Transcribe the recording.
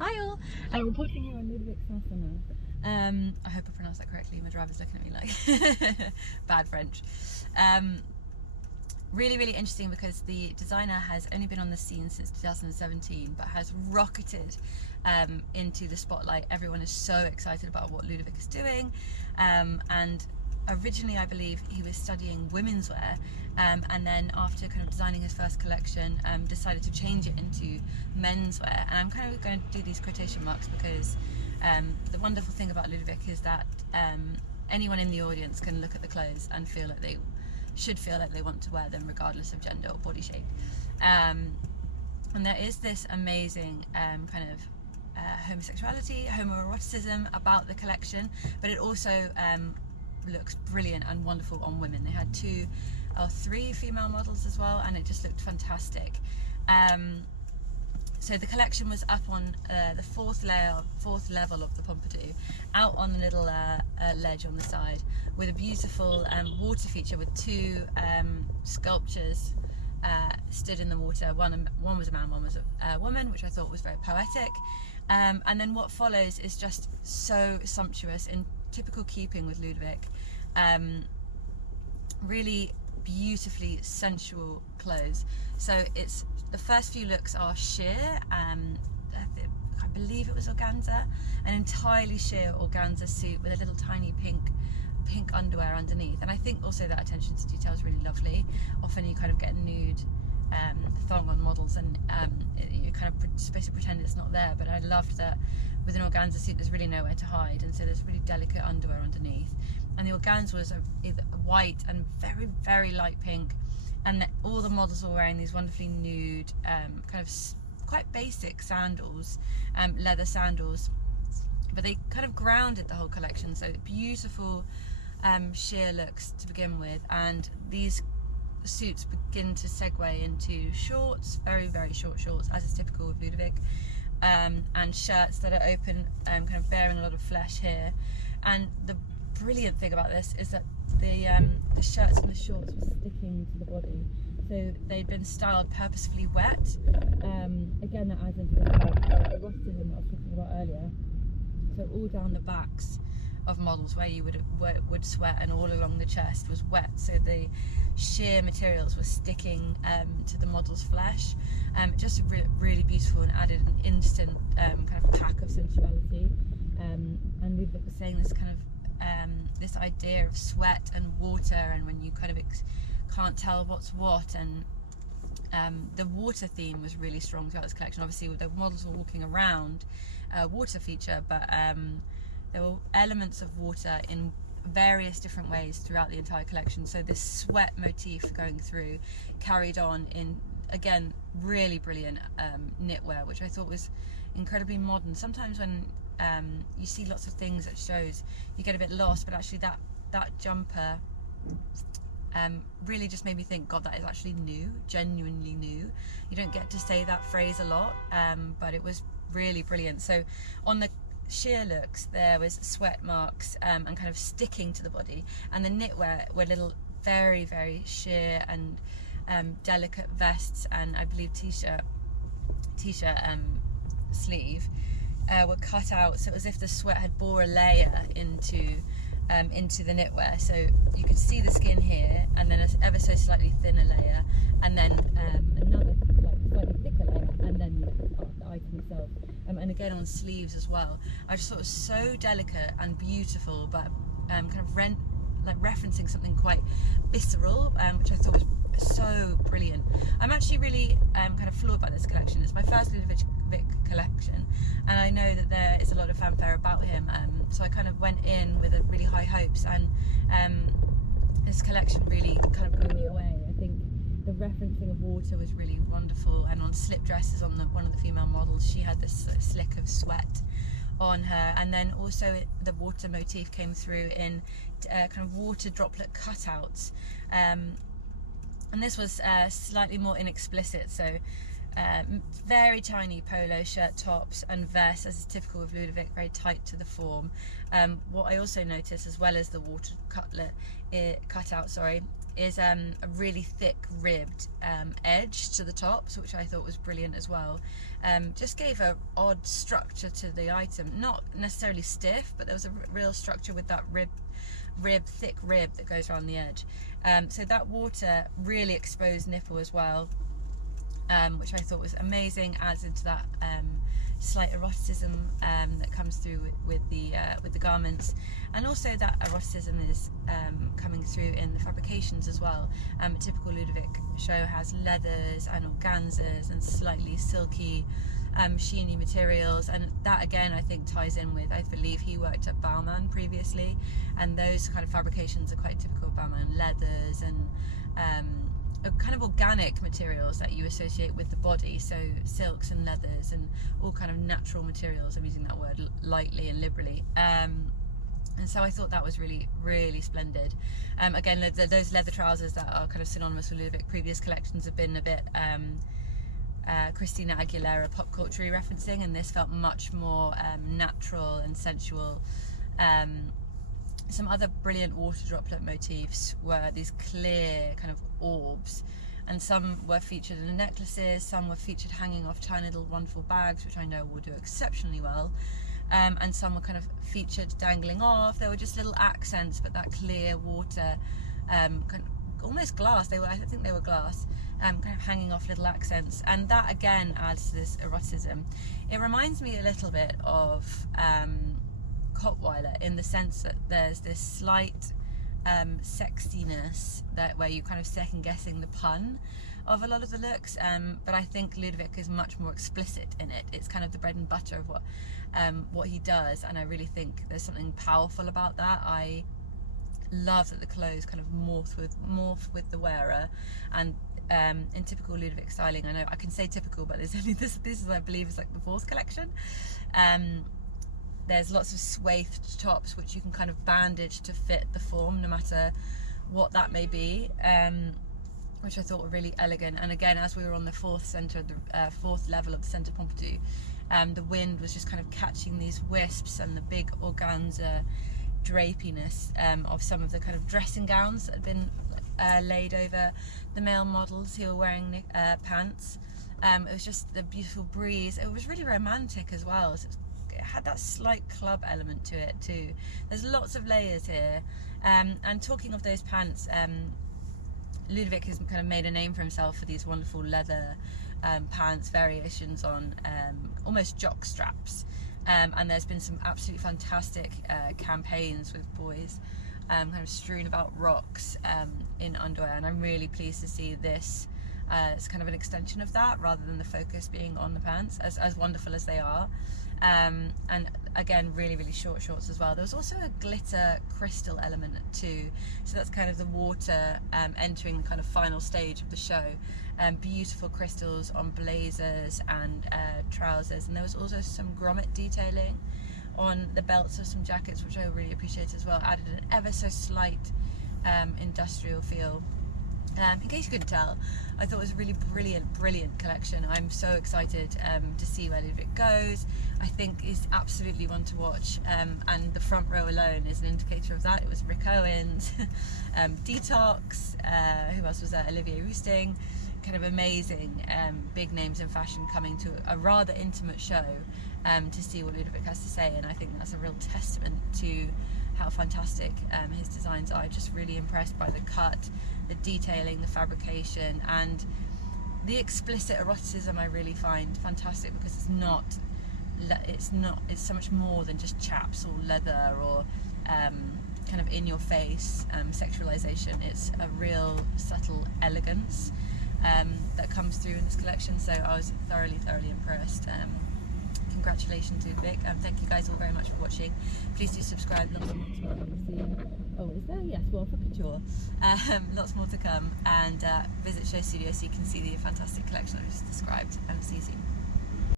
Hi all! We're reporting here on Ludovic de Saint Sernin. I hope I pronounced that correctly. My driver's looking at me like bad French. Really, really interesting because the designer has only been on the scene since 2017, but has rocketed into the spotlight. Everyone is so excited about what Ludovic is doing, and originally I believe he was studying women's wear, and then after kind of designing his first collection, decided to change it into menswear. And I'm kind of going to do these quotation marks because the wonderful thing about Ludovic is that anyone in the audience can look at the clothes and should feel like they want to wear them regardless of gender or body shape. And there is this amazing kind of homosexuality, homoeroticism about the collection, but it also looks brilliant and wonderful on women. They had 2 or 3 female models as well, and it just looked fantastic. So the collection was up on the fourth level of the Pompidou, out on a little ledge on the side, with a beautiful water feature with 2 sculptures stood in the water. One was a man, one was a woman, which I thought was very poetic. And then what follows is just so sumptuous, in typical keeping with Ludovic. Really beautifully sensual clothes. So it's the first few looks are sheer. I believe it was organza, an entirely sheer organza suit with a little tiny pink underwear underneath. And I think also that attention to detail is really lovely. Often you kind of get nude thong on models, and you kind of supposed to pretend it's not there, but I loved that with an organza suit there's really nowhere to hide, and so there's really delicate underwear underneath. And the organza was either white and very, very light pink, and all the models were wearing these wonderfully nude kind of quite basic sandals, leather sandals, but they kind of grounded the whole collection. So beautiful sheer looks to begin with, and these suits begin to segue into shorts, very, very short shorts, as is typical with Ludovic, and shirts that are open, kind of bearing a lot of flesh here. And the brilliant thing about this is that the shirts and the shorts were sticking to the body, so they'd been styled purposefully wet. Again, that adds into the eroticism that I was talking about earlier. So all down the backs of models where you would sweat, and all along the chest was wet, so the sheer materials were sticking to the model's flesh. Just really beautiful, and added an instant kind of pack of sensuality. And Ludwig was saying this kind of this idea of sweat and water, and when you kind of can't tell what's what, and the water theme was really strong throughout this collection. Obviously the models were walking around water feature, but there were elements of water in various different ways throughout the entire collection. So this sweat motif going through carried on in, again, really brilliant knitwear, which I thought was incredibly modern. Sometimes when you see lots of things at shows, you get a bit lost, but actually that jumper really just made me think, God, that is actually new, genuinely new. You don't get to say that phrase a lot, but it was really brilliant. So on the sheer looks there was sweat marks and kind of sticking to the body, and the knitwear were little very, very sheer and delicate vests, and I believe t-shirt sleeve were cut out, so it was as if the sweat had bore a layer into the knitwear. So you could see the skin here, and then an ever so slightly thinner layer, and then another slightly thicker layer, and then the item itself. And again on sleeves as well. I just thought it was so delicate and beautiful, but kind of referencing something quite visceral, which I thought was so brilliant. I'm actually really kind of floored by this collection. It's my first Ludovic collection, and I know that there is a lot of fanfare about him, so I kind of went in with really high hopes, and this collection really kind of blew me away. I think the referencing of water was really wonderful, and on slip dresses on one of the female models, she had this slick of sweat on her, and then also the water motif came through in kind of water droplet cutouts, and this was slightly more inexplicit. So very tiny polo shirt tops and vests, as is typical of Ludovic, very tight to the form. What I also noticed, as well as the water cutout, is a really thick ribbed edge to the tops, which I thought was brilliant as well. Just gave a odd structure to the item, not necessarily stiff, but there was a real structure with that thick rib that goes around the edge. So that water really exposed nipple as well, which I thought was amazing, adds into that slight eroticism that comes through with the garments, and also that eroticism is coming through in the fabrications as well. A typical Ludovic show has leathers and organzas and slightly silky, sheeny materials, and that again I think ties in with, I believe he worked at Balmain previously, and those kind of fabrications are quite typical of Balmain, leathers and kind of organic materials that you associate with the body, so silks and leathers and all kind of natural materials. I'm using that word lightly and liberally. And so I thought that was really, really splendid. Again, those leather trousers that are kind of synonymous with Ludovic, previous collections have been a bit Christina Aguilera pop culture referencing, and this felt much more natural and sensual. Some other brilliant water droplet motifs were these clear kind of orbs, and some were featured in the necklaces, some were featured hanging off tiny little wonderful bags, which I know will do exceptionally well, and some were kind of featured dangling off. There were just little accents, but that clear water, kind of almost glass, I think they were glass, kind of hanging off little accents, and that again adds to this eroticism. It reminds me a little bit of Kotweiler, in the sense that there's this slight sexiness where you're kind of second guessing the pun of a lot of the looks, but I think Ludovic is much more explicit in it. It's kind of the bread and butter of what he does, and I really think there's something powerful about that. I love that the clothes kind of morph with the wearer, and in typical Ludovic styling, I know I can say typical, but there's only this is, I believe, is like the 4th collection. There's lots of swathed tops which you can kind of bandage to fit the form, no matter what that may be, which I thought were really elegant. And again, as we were on the 4th level of the Centre Pompidou, the wind was just kind of catching these wisps and the big organza drapiness of some of the kind of dressing gowns that had been laid over the male models who were wearing pants. It was just the beautiful breeze. It was really romantic as well. So it had that slight club element to it too. There's lots of layers here, and talking of those pants, Ludovic has kind of made a name for himself for these wonderful leather pants variations on almost jock straps, and there's been some absolutely fantastic campaigns with boys kind of strewn about rocks in underwear, and I'm really pleased to see this it's kind of an extension of that, rather than the focus being on the pants, as wonderful as they are. And again, really, really short shorts as well. There was also a glitter crystal element too, so that's kind of the water entering the kind of final stage of the show. Beautiful crystals on blazers and trousers, and there was also some grommet detailing on the belts of some jackets, which I really appreciate as well. Added an ever so slight industrial feel. In case you couldn't tell, I thought it was a really brilliant collection. I'm so excited to see where Ludovic goes. I think he's absolutely one to watch, and the front row alone is an indicator of that. It was Rick Owens, Detox, who else was there? Olivier Roosting, kind of amazing big names in fashion coming to a rather intimate show to see what Ludovic has to say, and I think that's a real testament to how fantastic his designs are. Just really impressed by the cut, the detailing, the fabrication, and the explicit eroticism. I really find fantastic, because it's so much more than just chaps or leather or kind of in your face sexualization. It's a real subtle elegance that comes through in this collection, so I was thoroughly impressed. Congratulations, Ludovic, and thank you guys all very much for watching. Please do subscribe. Lots more to come. Oh, is there? Yes, well, for couture. Lots more to come, and visit Show Studio so you can see the fantastic collection I've just described, and see you soon.